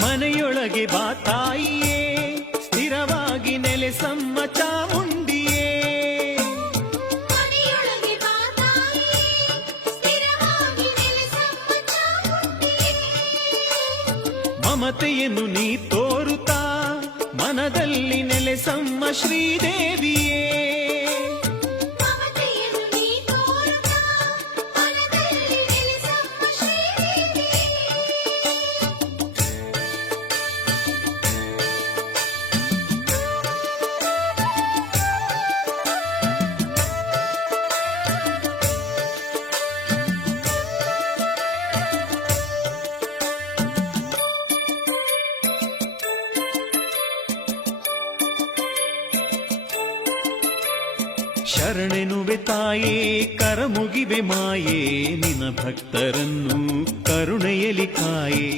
ಮನೆಯೊಳಗೆ ಬಾ ತಾಯಿಯೇ, ಸ್ಥಿರವಾಗಿ ನೆಲೆಸಮ್ಮ ಚಾಮುಂಡಿಯೇ. ಮನೆಯೊಳಗೆ ಬಾ ತಾಯಿಯೇ, ಸ್ಥಿರವಾಗಿ ನೆಲೆಸಮ್ಮ ಚಾಮುಂಡಿಯೇ. ಮಮತೆಯನ್ನು ನೀ ತೋರುತ್ತಾ ಮನದಲ್ಲಿ ನೆಲೆಸಮ್ಮ ಶ್ರೀದೇವಿಯೇ. ಮಮತೆಯನ್ನು ನೀ ತೋರುತ್ತಾ ಮನದಲ್ಲಿ ನೆಲೆಸಮ್ಮ ಶ್ರೀದೇವಿಯೇ. ಶರಣೆನುವೆ ತಾಯೇ, ಕರಮುಗಿವೆ ಮಾಯೇ, ನಿನ ಭಕ್ತರನ್ನು ಕರುಣೆಯಲಿ ಕಾಯೇ.